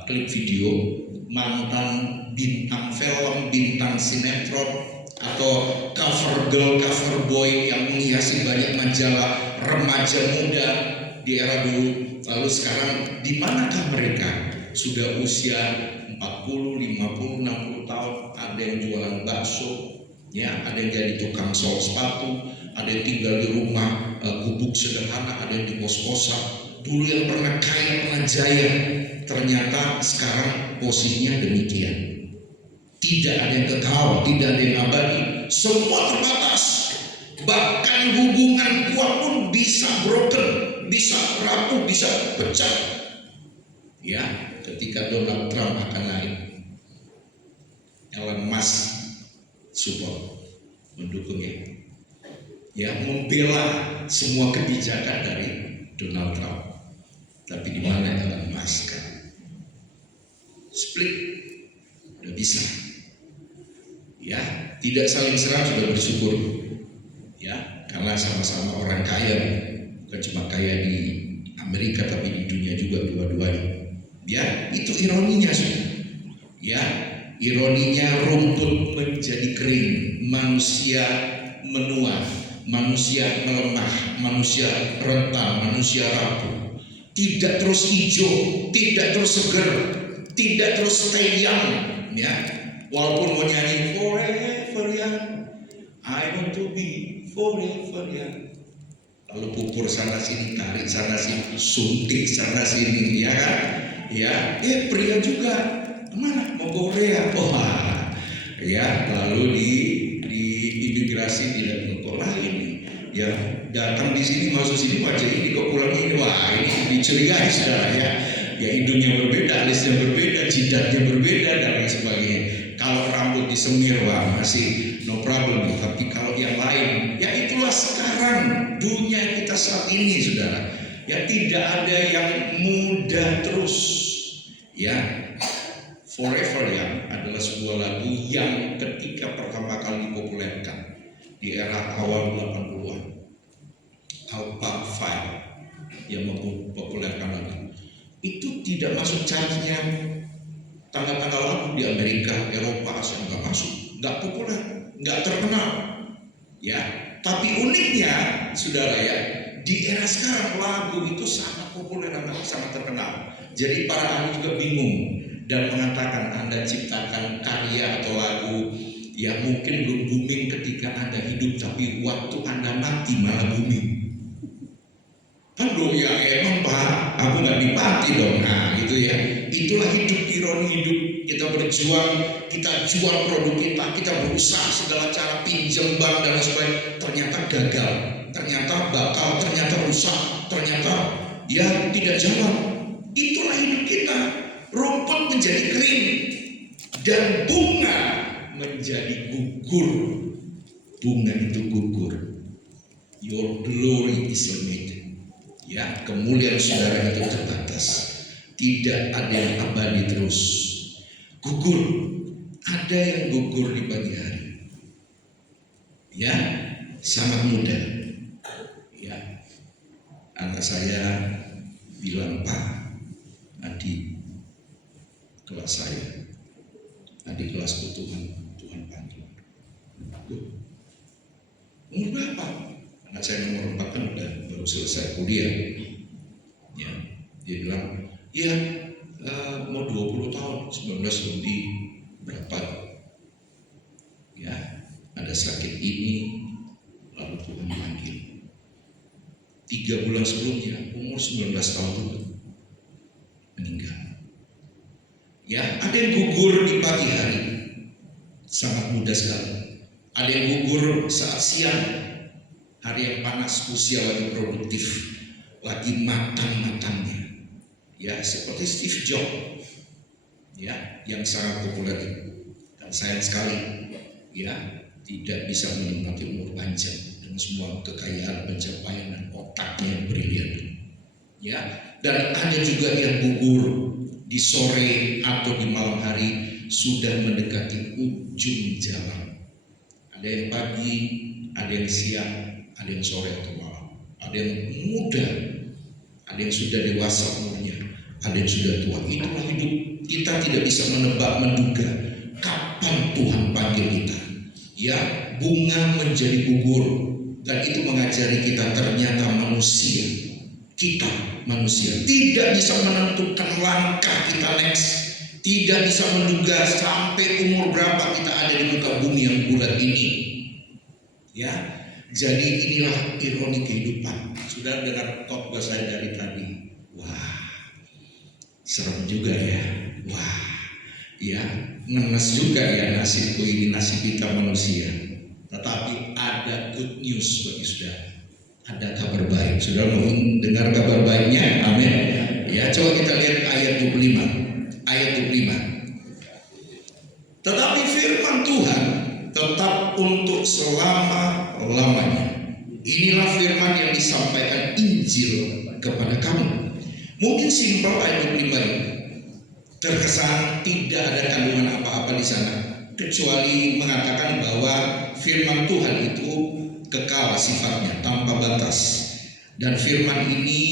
klip video mantan bintang film, bintang sinetron, atau cover girl, cover boy yang menghiasi banyak majalah remaja muda di era dulu. Lalu sekarang di manakah mereka? Sudah usia 40, 50, 60 tahun, ada yang jualan bakso, ya, ada yang jadi tukang sol sepatu, ada yang tinggal di rumah gubuk sederhana, ada yang di kos-kosan. Dulu yang pernah kaya, pernah jaya, ternyata sekarang posisinya demikian. Tidak ada yang kekal, tidak ada yang abadi, semua terbatas. Bahkan hubungan kuat pun bisa broken, bisa rapuh, bisa pecah. Ya, ketika Donald Trump akan naik, Elon Musk support, mendukungnya. Ya, membela semua kebijakan dari Donald Trump. Tapi di mana Elon Musk? Split, udah bisa. Ya, tidak saling serang, sudah bersyukur. Ya, karena sama-sama orang kaya, bukan cuma kaya di Amerika tapi di dunia juga dua-duanya. Ya, itu ironinya sudah. Ya, ironinya rumput menjadi kering, manusia menua, manusia melemah, manusia rentan, manusia rapuh. Tidak terus hijau, tidak terus seger, tidak terus stay young, ya. Walaupun mau nyanyi forever young, I want to be forever young. Lalu pupur sana sini, tarik sana sini, suntik sana sini, ya kan? Ya, pria juga kemana? Mau Korea, ya. Lalu di imigrasi tidak mau lain, ya datang di sini masuk sini wajah ini kok pulang ini, wah ini dicurigai saudara ya. Ya hidungnya berbeda, alisnya berbeda, jidatnya berbeda dan lain sebagainya. Kalau rambut disemir wah masih no problem, tapi kalau yang lain ya itulah sekarang dunia kita saat ini saudara. Ya tidak ada yang mudah terus. Ya Forever ya adalah sebuah lagu yang ketika pertama kali dipopulerkan di era awal 80-an. Alpha 5 yang mempopulerkan lagu itu tidak masuk chartnya tanggal-tanggal lagu di Amerika, Eropa, Asia, nggak masuk, nggak populer, nggak terkenal. Ya, tapi uniknya, saudara ya, di era sekarang lagu itu sangat populer dan sangat terkenal. Jadi para ahli juga bingung dan mengatakan Anda ciptakan karya atau lagu yang mungkin belum booming ketika Anda hidup, tapi waktu Anda mati malah booming. Aduh ya emang Pak, aku nggak dipati dong. Nah gitu ya, itulah hidup, ironi hidup. Kita berjuang, kita jual produk kita berusaha segala cara, pinjam bank dan sebagainya, ternyata gagal, ternyata batal, ternyata rusak, ternyata ya tidak jalan. Itulah hidup kita. Rumput menjadi kering dan bunga menjadi gugur. Bunga itu gugur. Your glory is limited. Ya, kemuliaan saudara itu terbatas. Tidak ada yang abadi terus. Gugur. Ada yang gugur di pagi hari. Ya, sangat muda. Ya, anak saya bilang, Pak, adik kelas saya, adik kelasku Tuhan panggil. Umur berapa? Anak saya nomor 4 kan baru selesai kuliah. Ya, dia bilang, ya mau 20 tahun, 19 lebih berapa? Ya, ada sakit ini, lalu Tuhan panggil. 3 bulan sebelumnya, umur 19 tahun juga meninggal. Ya, ada yang gugur di pagi hari, sangat muda sekali. Ada yang gugur saat siang, hari yang panas, usia lagi produktif, lagi matang-matangnya. Ya, seperti Steve Jobs, ya, yang sangat populer dan sayang sekali, ya, tidak bisa menikmati umur panjang dengan semua kekayaan, pencapaian dan otaknya yang brilian. Ya, dan ada juga yang gugur di sore atau di malam hari, sudah mendekati ujung jalan. Ada yang pagi, ada yang siang, ada yang sore atau malam, ada yang muda, ada yang sudah dewasa umurnya, ada yang sudah tua. Itulah hidup. Kita tidak bisa menebak, menduga kapan Tuhan panggil kita. Ya, bunga menjadi gugur, dan itu mengajari kita ternyata manusia. Kita manusia tidak bisa menentukan langkah kita next, tidak bisa menduga sampai umur berapa kita ada di muka bumi yang bulat ini. Ya, jadi inilah ironi kehidupan. Sudah dengar khotbah saya dari tadi. Wah, serem juga ya. Wah, ya, ngenes juga ya nasibku ini, nasib kita manusia. Tetapi ada good news bagi saudara. Ada kabar baik. Saudara mau dengar kabar baiknya? Amin. Ya, coba kita lihat ayat 25. Ayat 25. Tetapi firman Tuhan tetap untuk selama-lamanya. Inilah firman yang disampaikan Injil kepada kamu. Mungkin simpel ayat 25 ini. Terkesan tidak ada kandungan apa-apa di sana, kecuali mengatakan bahwa firman Tuhan itu kekal sifatnya, tanpa batas. Dan firman ini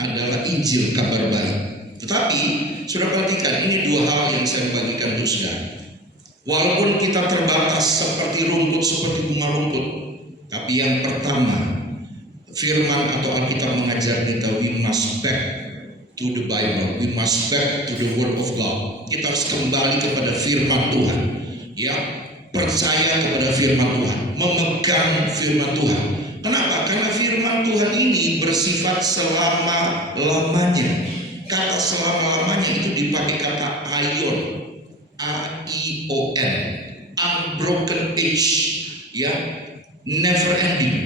adalah Injil, kabar baik. Tetapi sudah perhatikan, ini dua hal yang saya bagikan untuk saudara. Walaupun kita terbatas seperti rumput, seperti bunga rumput, tapi yang pertama, firman atau Alkitab mengajar kita, we must back to the Bible, we must back to the Word of God. Kita harus kembali kepada firman Tuhan. Ya, percaya kepada firman Tuhan, memegang firman Tuhan. Kenapa? Karena firman Tuhan ini bersifat selama-lamanya. Kata selama-lamanya itu dipakai kata aion, A-I-O-N, unbroken age, ya, never ending.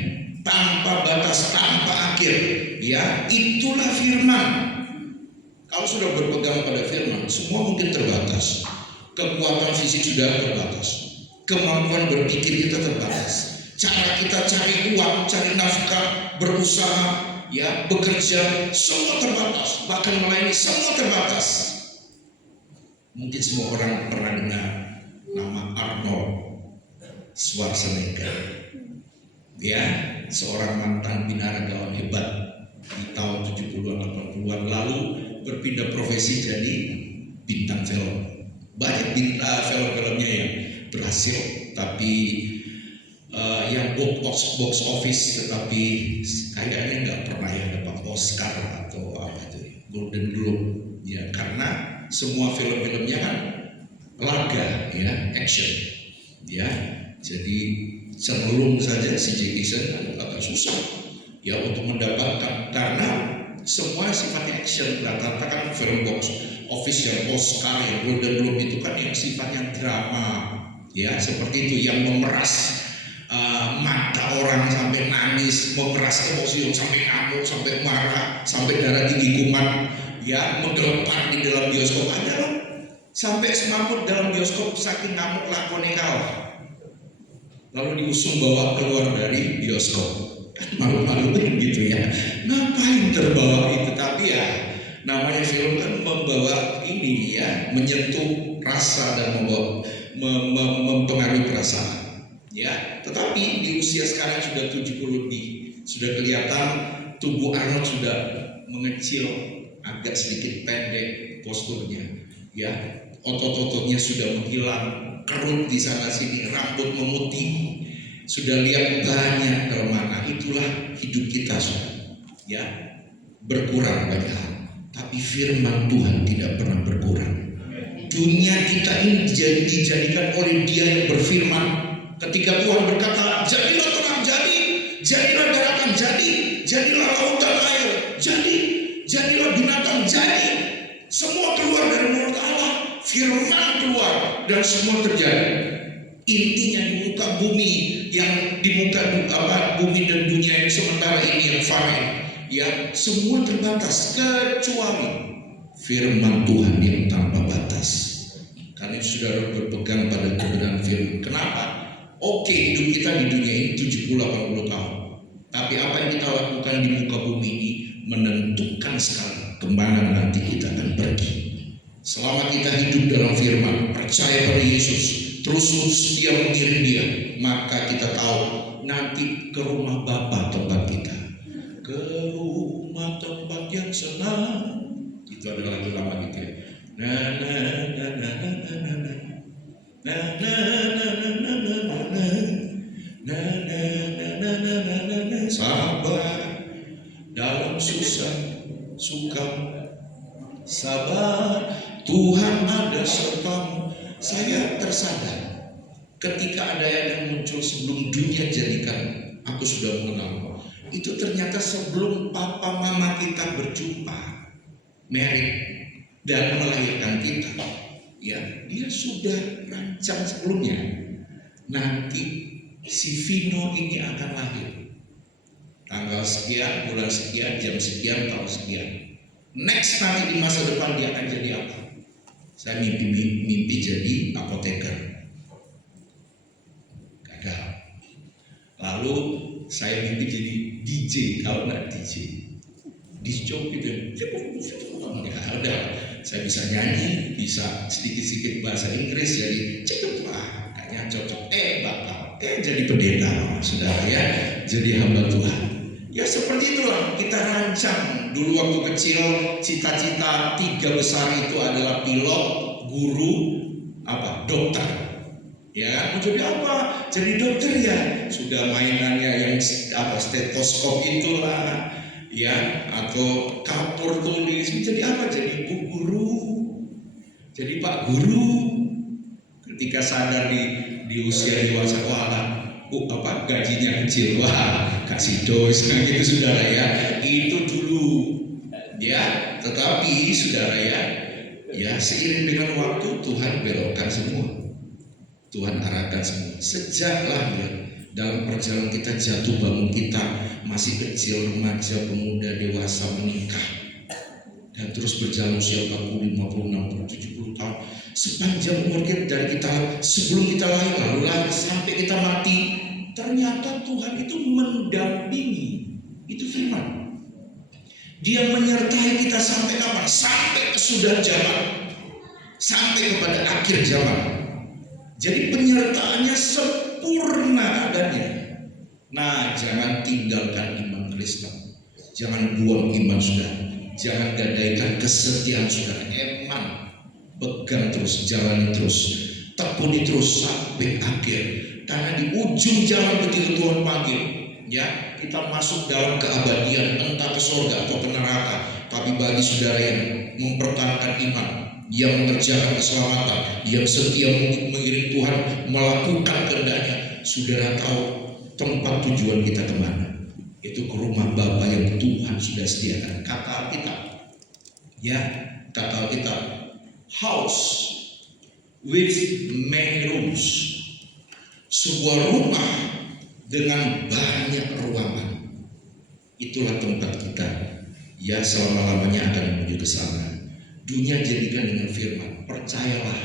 tanpa batas, tanpa akhir. Ya, itulah firman. Kalau sudah berpegang pada firman, semua mungkin terbatas. Kekuatan fisik sudah terbatas. Kemampuan berpikir kita terbatas. Cara kita cari uang, cari nafkah, berusaha, ya, bekerja, semua terbatas. Bahkan melayani semua terbatas. Mungkin semua orang pernah dengar nama Arnold Schwarzenegger. Ya, seorang mantan binaragawan hebat di tahun 70-an 80-an, lalu berpindah profesi jadi bintang film. Banyak film-filmnya yang berhasil, tapi yang box office, tetapi kayaknya nggak pernah yang dapat Oscar atau apa itu, Golden Globe, ya, karena semua film-filmnya kan laga, ya, action, ya, jadi cenderung saja si Jackie Chan agak susah, ya, untuk mendapatkan, karena semua sifatnya action. Rata-rata kan film box office yang Oscar, yang Golden Globe itu kan yang sifatnya drama, ya, seperti itu, yang memeras mata orang sampai nangis, memeras emosi sampai ngamuk, sampai marah, sampai darah tinggi kumat, ya, menggelepar di dalam bioskop. Ada loh, sampai semaput dalam bioskop saking ngamuk lakonnya kalah, lalu diusung bawa keluar dari bioskop. Kan malu-maluin gitu ya, ngapain terbawa itu. Tapi ya namanya film kan membawa ini, ya, menyentuh rasa dan mempengaruhi perasaan, ya. Tetapi di usia sekarang sudah 70 lebih, sudah kelihatan tubuh Arnold sudah mengecil, agak sedikit pendek posturnya, ya, otot-ototnya sudah menghilang, kerut di sana sini, rambut memutih, sudah lihat banyak kelemahan. Itulah hidup kita sudah, ya, berkurang banyak hal, tapi firman Tuhan tidak pernah berkurang. Dunia kita ini dijadikan oleh Dia yang berfirman. Ketika Tuhan berkata, jadilah terang, jadi, jadilah daratan, jadi, jadilah lautan air, jadi, jadilah binatang, jadi. Semua keluar dari mulut Allah, firman keluar dan semua terjadi. Intinya di muka bumi, yang di muka bumi dan dunia yang sementara ini yang fana, ya, semua terbatas kecuali firman Tuhan yang tanpa batas. Karena saudara berpegang pada kebenaran firman. Kenapa? Oke, hidup kita di dunia ini 70-80 tahun. Tapi apa yang kita lakukan di muka bumi ini menentukan sekali kemana nanti kita akan pergi. Selama kita hidup dalam firman, percaya pada Yesus, terus setia mengiring Dia, maka kita tahu nanti ke rumah Bapa tempat kita. Ke rumah tempat yang senang. Itu adalah lagu lama gitu ya. Na na na na na na na na. Na na na na na na na na na na na na na. Sabar dalam susah suka, sabar, Tuhan ada sertamu. Saya tersadar ketika ada yang muncul sebelum dunia jadikan aku sudah mengenal. Itu ternyata sebelum papa mama kita berjumpa, married dan melahirkan kita, ya, Dia sudah rancang sebelumnya. Nanti si Vino ini akan lahir tanggal sekian, bulan sekian, jam sekian, tahun sekian. Next nanti di masa depan dia akan jadi apa? Saya mimpi jadi apoteker. Gagal. Lalu saya mimpi jadi DJ, kalau nggak DJ, disc jockey gitu. Ya udah, saya bisa nyanyi, bisa sedikit-sedikit bahasa Inggris, jadi cekep lah, kayaknya cocok. Bakal jadi pendeta, saudara, ya, jadi hamba Tuhan. Ya seperti itulah kita rancang. Dulu waktu kecil cita-cita 3 besar itu adalah pilot, guru, dokter. Ya, mau jadi apa? Jadi dokter, ya. Sudah mainannya yang stetoskop itulah, ya, atau kapur tulis. Jadi apa? Jadi bu guru, jadi pak guru. Ketika sadar di usia dewasa, gajinya kecil, kasih dos, gitu, saudara, ya. Itu dulu, ya. Tetapi saudara, ya, seiring dengan waktu Tuhan belokkan semua, Tuhan arahkan semua. Sejak lahir Dalam perjalanan kita jatuh bangun, kita masih kecil, remaja, pemuda, dewasa, menikah, dan terus berjalan usia 40, 50, 60, 70 tahun. Sepanjang umur kita, dari kita sebelum kita lahir, lalu sampai kita mati, ternyata Tuhan itu mendampingi. Itu firman. Dia menyertai kita sampai kapan? Sampai kesudahan zaman, sampai kepada akhir zaman. Jadi penyertaannya sempurna adanya. Nah, jangan tinggalkan iman Kristen. Jangan buang iman saudara. Jangan gadaikan kesetiaan saudara. Eman, pegang terus, jalani terus, tekuni terus sampai akhir. Karena di ujung jalan begitu Tuhan panggil, ya, kita masuk dalam keabadian, entah ke surga atau ke neraka. Tapi bagi saudara yang mempertahankan iman, yang mengerjakan keselamatan, yang setia mengiring Tuhan, melakukan kehendaknya, saudara tahu tempat tujuan kita kemana. Itu ke rumah Bapa yang Tuhan sudah sediakan. Kata Alkitab, ya, kata Alkitab, house with many rooms, sebuah rumah dengan banyak ruangan. Itulah tempat kita, ya, selama-lamanya akan menuju ke sana. Dunia jadikan dengan firman. Percayalah,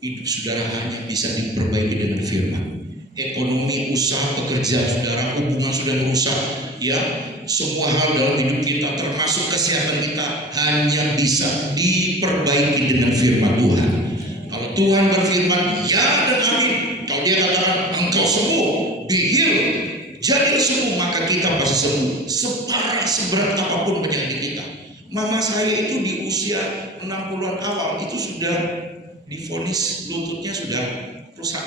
hidup saudara hanya bisa diperbaiki dengan firman. Ekonomi, usaha, pekerjaan saudara, hubungan saudara rusak, ya, semua hal dalam hidup kita, termasuk kesehatan kita, hanya bisa diperbaiki dengan firman Tuhan. Kalau Tuhan berfirman, ya dan amin. Kalau dia katakan engkau sembuh, be healed, jadi sembuh, maka kita pasti sembuh. Separah seberat apapun penyakit kita. Mama saya itu di usia 60-an awal itu sudah divonis lututnya sudah rusak.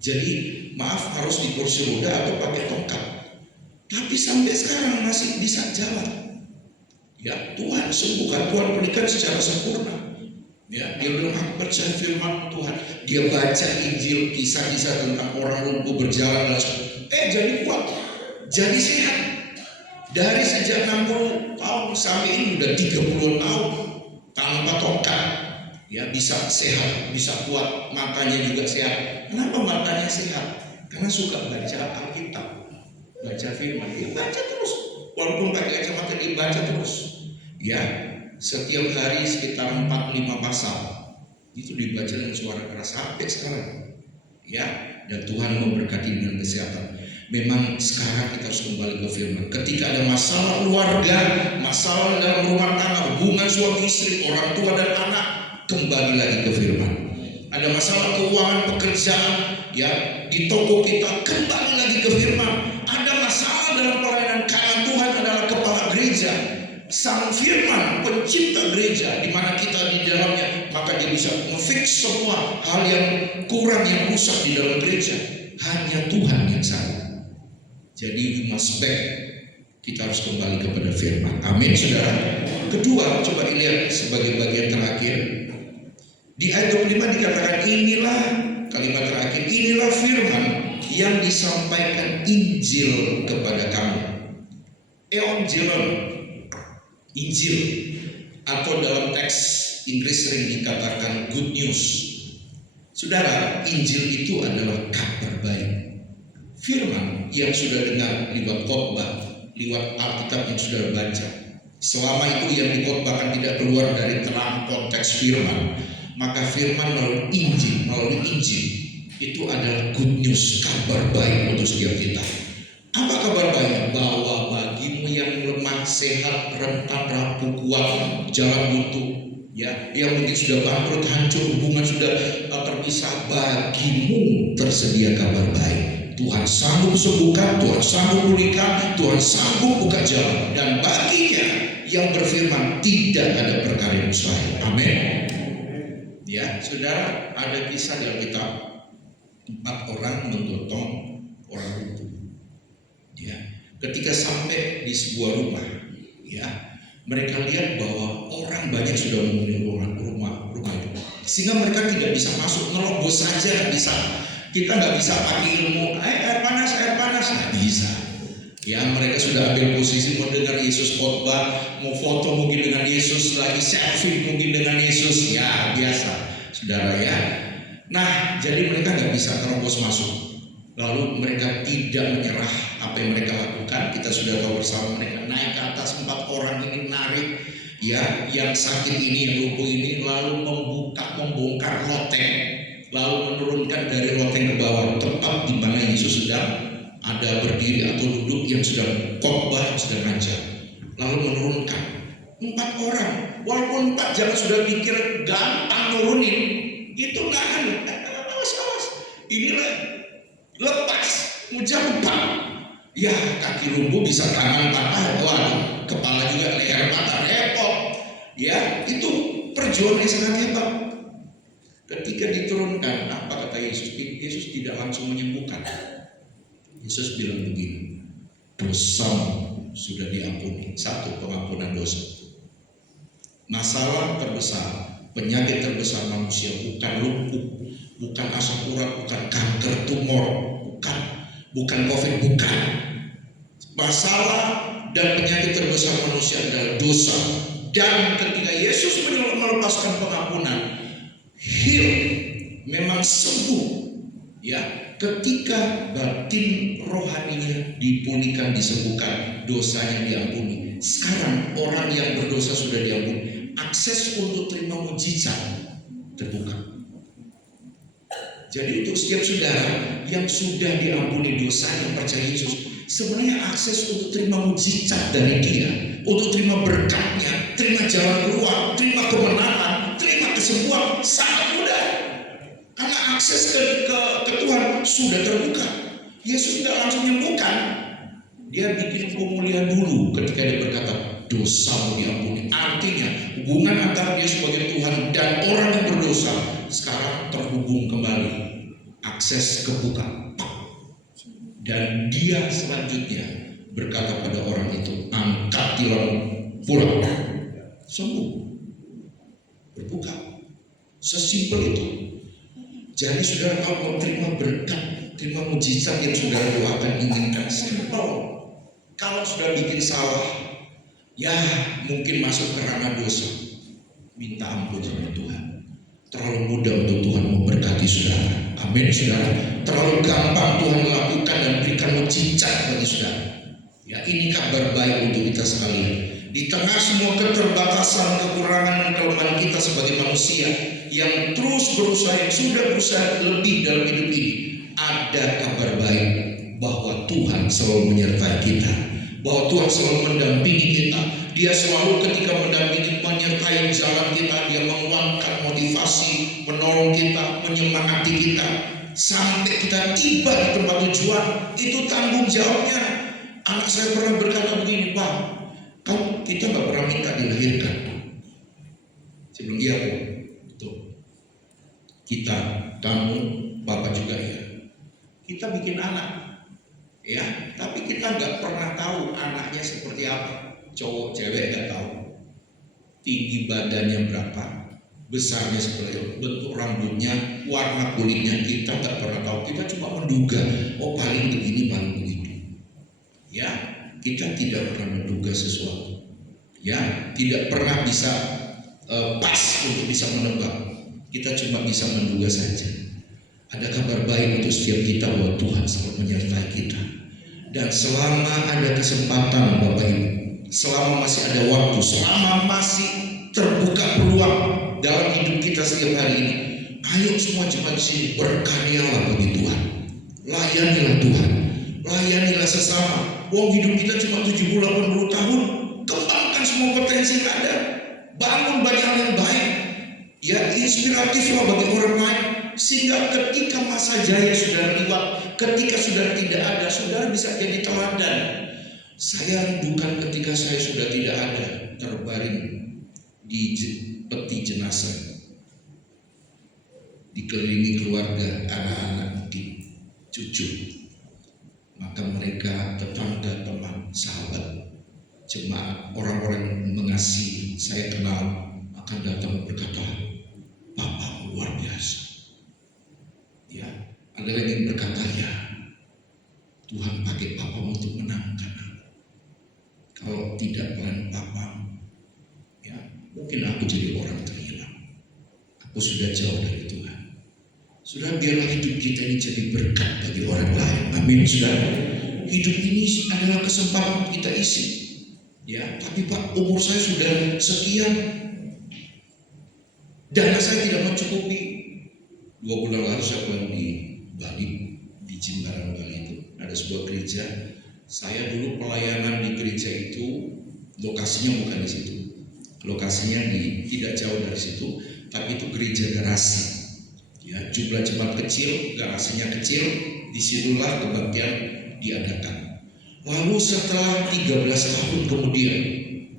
Jadi maaf, harus di kursi roda atau pakai tongkat. Tapi sampai sekarang masih bisa jalan. Ya, Tuhan sembuhkan, Tuhan berikan secara sempurna. Ya, dia bilang aku percaya firman Tuhan. Dia baca Injil, kisah-kisah tentang orang lumpuh berjalan dan jadi kuat, jadi sehat. Dari sejak 60 tahun sampai ini udah 30 tahun tanpa tongkat. Ya, bisa sehat, bisa kuat, matanya juga sehat. Kenapa matanya sehat? Karena suka baca Alkitab, baca firman. Dia baca terus, walaupun pakai kacamata dia baca terus. Ya, setiap hari sekitar 4-5 pasal itu dibaca dengan suara keras sampai sekarang. Ya, dan Tuhan memberkati dengan kesehatan. Memang sekarang kita harus kembali ke firman. Ketika ada masalah keluarga, masalah dalam rumah tangga, hubungan suami istri, orang tua dan anak, kembali lagi ke firman. Ada masalah keuangan, pekerjaan, ya, di toko kita, kembali lagi ke firman. Ada masalah dalam pelayanan, karena Tuhan adalah kepala gereja, Sang Firman, pencipta gereja, di mana kita di dalamnya, maka dia bisa nge-fix semua hal yang kurang, yang rusak di dalam gereja. Hanya Tuhan yang salah. Jadi we must back. Kita harus kembali kepada firman. Amin, saudara. Kedua, coba lihat sebagai bagian terakhir. Di ayat 25 dikatakan, inilah kalimat terakhir, inilah firman yang disampaikan Injil kepada kamu. Evangelon, Injil, atau dalam teks Inggris sering dikatakan good news. Saudara, Injil itu adalah kabar baik. Firman yang sudah dengar lewat khotbah, lewat Alkitab yang sudah baca, selama itu yang dikhotbahkan tidak keluar dari terang konteks firman, maka firman melalui Injil itu adalah good news, kabar baik untuk setiap kita. Apa kabar baik? Bahwa bagimu yang lemah, sehat, rentan, rapuh, kuat, jalan buntu, ya, yang mungkin sudah bangkrut, hancur, hubungan sudah terpisah, bagimu tersedia kabar baik. Tuhan sanggup sembuhkan, Tuhan sanggup pulihkan, Tuhan sanggup buka jalan, dan baginya yang berfirman tidak ada perkara yang mustahil. Amin. Ya, saudara, ada kisah di Alkitab 4 orang menggotong orang lumpuh. Ya, ketika sampai di sebuah rumah, ya, mereka lihat bahwa orang banyak sudah menghuni rumah itu, sehingga mereka tidak bisa masuk, nerobos saja nggak bisa. Kita nggak bisa pakai ilmu, air panas, nggak bisa. Ya, mereka sudah ambil posisi mendengar Yesus khotbah, mau foto mungkin dengan Yesus, lagi selfie mungkin dengan Yesus, ya biasa, saudara ya. Nah, jadi mereka nggak bisa terobos masuk. Lalu mereka tidak menyerah apa yang mereka lakukan. Kita sudah tahu bersama, mereka naik ke atas, 4 orang ini narik ya yang sakit ini, yang lumpuh ini, lalu membongkar loteng, lalu menurunkan dari loteng ke bawah, tempat di mana Yesus sedang ada berdiri atau duduk, yang sedang khotbah, yang sedang ngajar. Lalu menurunkan 4 orang, walaupun 4 jangan sudah pikir gampang nurunin, itu nahan, awas, inilah lepas, jambak, ya kaki lumpuh bisa tangan patah, waduh, kepala juga, leher patah, repot, ya itu perjuangan yang sangat hebat. Ketika diturunkan, apa kata Yesus? Yesus tidak langsung menyembuhkan. Yesus bilang begini, dosamu sudah diampuni. 1, pengampunan dosa. Masalah terbesar, penyakit terbesar manusia bukan lumpuh, bukan asam urat, bukan kanker, tumor, bukan COVID, bukan. Masalah dan penyakit terbesar manusia adalah dosa. Dan ketika Yesus melepaskan pengampunan, heal, memang sembuh, ya. Ketika batin rohaninya dipulihkan, disembuhkan, dosanya diampuni. Sekarang orang yang berdosa sudah diampuni, akses untuk terima mujizat terbuka. Jadi untuk setiap saudara yang sudah diampuni dosa, yang percaya Yesus, sebenarnya akses untuk terima mujizat dari Dia, untuk terima berkatnya, terima jalan keluar, terima kemenangan, terima kesembuhan sangat mudah. Karena akses ke Tuhan sudah terbuka. Yesus tidak langsung menyembuhkan, Dia bikin pemulihan dulu ketika Dia berkata dosamu diampuni. Artinya hubungan antara Dia sebagai Tuhan dan orang yang berdosa sekarang terhubung kembali, akses kebuka. Dan Dia selanjutnya berkata pada orang itu, angkat tilammu, pulang, sembuh, berbuka. Sesimpel itu. Jadi saudara, kalau mau terima berkat, terima mujizat yang saudara doakan, inginkan, simple. Kalau sudah bikin salah, ya mungkin masuk ke ranah dosa, minta ampun sama Tuhan. Terlalu mudah untuk Tuhan memberkati saudara. Amin saudara. Terlalu gampang Tuhan melakukan dan berikan mujizat bagi saudara. Ya, ini kabar baik untuk kita sekalian. Di tengah semua keterbatasan, kekurangan dan kelemahan kita sebagai manusia yang terus berusaha, yang sudah berusaha lebih dalam hidup ini, ada kabar baik bahwa Tuhan selalu menyertai kita, bahwa Tuhan selalu mendampingi kita. Dia selalu ketika mendampingi, menyertai jalan kita, Dia menguatkan motivasi, menolong kita, menyemangati kita sampai kita tiba di tempat tujuan. Itu tanggung jawabnya. Anak saya pernah berkata begini, Pak, kan kita nggak pernah minta dilahirkan. Saya bilang, iya Bu, betul. Kita, kamu, Bapak juga ya. Kita bikin anak, ya, tapi kita nggak pernah tahu anaknya seperti apa. Cowok, cewek nggak tahu. Tinggi badannya berapa, besarnya seperti apa, bentuk rambutnya, warna kulitnya kita nggak pernah tahu. Kita cuma menduga, oh paling begini, paling begitu. Ya, kita tidak pernah menduga sesuatu. Ya, tidak pernah bisa pas untuk bisa menebak. Kita cuma bisa menduga saja. Ada kabar baik untuk setiap kita bahwa Tuhan selalu menyertai kita. Dan selama ada kesempatan Bapak Ibu, selama masih ada waktu, selama masih terbuka peluang dalam hidup kita setiap hari ini, ayo semua jemaat sini berkaryalah bagi Tuhan. Layanilah Tuhan, layanilah sesama. Wong hidup kita cuma 70-80 tahun. Kembangkan semua potensi yang ada. Bangun banyak hal yang baik. Ya, inspiratiflah bagi orang lain. Sehingga ketika masa jaya saudara lewat, ketika saudara tidak ada, saudara bisa jadi teladan. Saya rindukan ketika saya sudah tidak ada, terbaring di peti jenazah, dikelilingi keluarga, anak-anak, mungkin cucu. Maka mereka, tetangga, teman, sahabat, jemaat, orang-orang yang mengasihi, saya kenal, akan datang berkata, Bapak luar biasa. Ya, ada lagi yang berkata, ya, Tuhan pakai Papa untuk menangkan aku. Kalau tidak peran Papa, ya, mungkin aku jadi orang terhilang. Aku sudah jauh dari Tuhan. Sudah, biarlah hidup kita ini jadi berkat bagi orang lain. Amin, saudara. Hidup ini adalah kesempatan kita isi. Ya, tapi Pak, umur saya sudah sekian, dana saya tidak mencukupi. 2 bulan lalu saya pulang di Bali, di Jimbaran Bali itu ada sebuah gereja. Saya dulu pelayanan di gereja itu, lokasinya bukan di situ. Lokasinya tidak jauh dari situ, tapi itu gereja garasi. Ya, jumlah jemaat kecil, garasinya kecil, disitulah kebaktian diadakan. Lalu setelah 13 tahun kemudian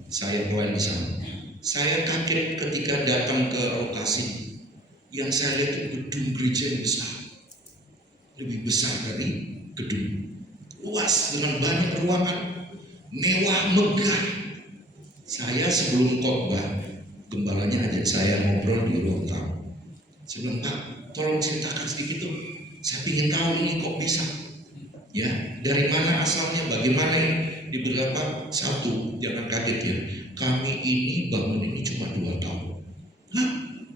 saya mulai di sana. Saya kaget ketika datang ke lokasi. Yang saya lihat itu gedung gereja yang besar, lebih besar dari gedung, luas dengan banyak ruangan, mewah megah. Saya sebelum khotbah, gembalanya ajak saya ngobrol di ruang tamu. Saya bilang, Pak, tolong ceritakan sedikit dong. Saya ingin tahu ini kok bisa. Ya, dari mana asalnya, bagaimana ini? Dibilang, Pak, satu, jangan kaget ya. Kami ini bangun ini cuma 2 tahun. Hah?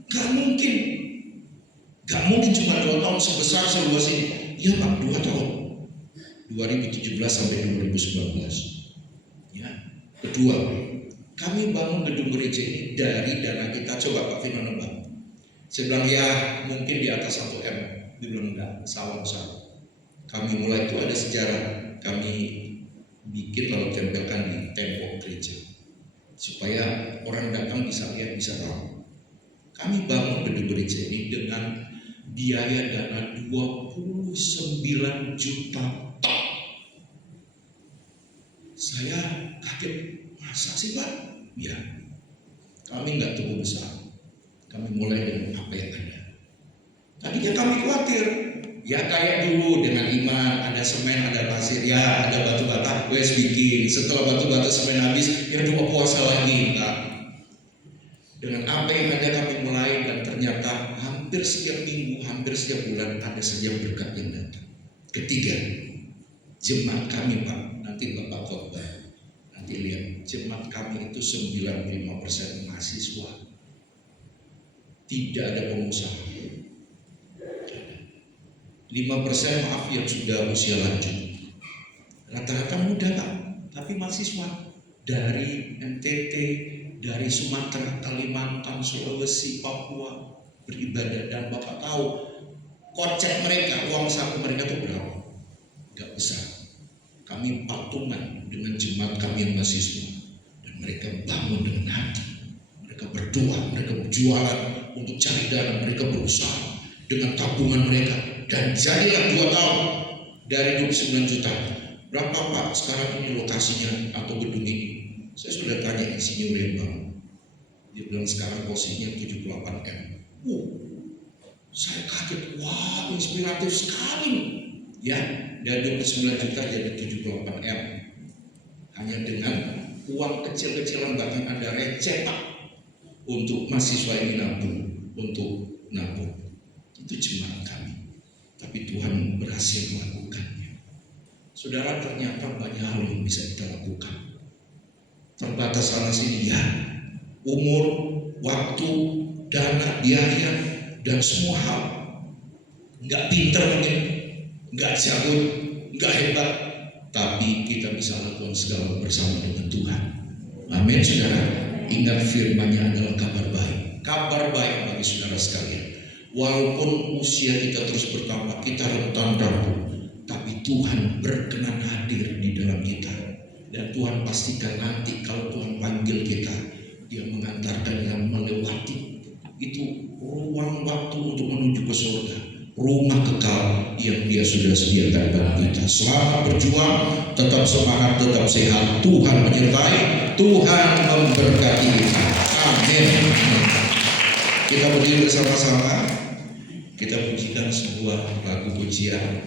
Gak mungkin. Gak mungkin cuma 2 tahun sebesar seluas ini. Iya Pak, 2 tahun. 2017 sampai 2019. Ya. Kedua, kami bangun gedung gereja ini dari dana kita. Coba Pak Firman nebak. Saya bilang ya mungkin di atas 1 M. Dia bilang enggak, sawah besar. Kami mulai itu ada sejarah. Kami bikin lalu tempelkan di tembok gereja supaya orang datang bisa lihat, bisa tahu. Kami bangun gedung gereja ini dengan biaya dana 29 juta top. Saya kaget, masa sih Pak? Ya, kami nggak tumbuh besar. Kami mulai dengan apa yang ada. Tadinya kami khawatir, ya kayak dulu dengan iman, ada semen, ada pasir, ya ada batu bata, wes bikin. Setelah batu bata semen habis, ya coba puasa lagi, enggak. Dengan apa yang ada kami mulai, dan ternyata hampir setiap minggu, hampir setiap bulan ada saja berkat yang datang. Ketiga, jemaat kami Pak, nanti Bapak khotbah, nanti lihat jemaat kami itu 95% mahasiswa. Tidak ada pengusaha. 5% maaf yang sudah usia lanjut. Rata-rata muda Pak, tapi mahasiswa dari NTT, dari Sumatera, Kalimantan, Sulawesi, Papua beribadah. Dan Bapak tahu kocek mereka, uang saku mereka itu berapa? Gak besar. Kami patungan dengan jemaat kami yang mahasiswa, dan mereka bangun dengan hati. Mereka berdoa, mereka berjualan untuk cari dana, mereka berusaha dengan tabungan mereka, dan jadilah 2 tahun dari 29 juta. Berapa Pak sekarang ini lokasinya atau gedung ini? Saya sudah tanya insinyur yang bangun. Dia bilang sekarang posisinya 78 M. Saya kaget, wah inspiratif sekali. Ya, dari 29 juta jadi 78 M. Hanya dengan uang kecil-kecilan, bahkan ada receh Pak, untuk mahasiswa ini untuk nabung. Itu jemaat kami. Tapi Tuhan berhasil melakukannya. Saudara, ternyata banyak hal yang bisa kita lakukan. Terbatas sana sini ya, umur, waktu, dana, biaya, dan semua hal. Nggak pinter mungkin, nggak jago, nggak hebat, tapi kita bisa lakukan segala bersama dengan Tuhan. Amin, saudara. Ingat firman-Nya adalah kabar baik. Kabar baik bagi saudara sekalian. Walaupun usia kita terus bertambah, kita rentan rapuh, tapi Tuhan berkenan hadir di dalam kita. Dan Tuhan pastikan nanti kalau Tuhan panggil kita, Dia mengantarkan yang melewati itu ruang waktu untuk menuju ke surga, rumah kekal yang Dia sudah sediakan bagi kita. Selamat berjuang, tetap semangat, tetap sehat. Tuhan menyertai, Tuhan memberkati kita. Amin. Kita berdiri bersama-sama. Kita pujikan sebuah lagu pujian.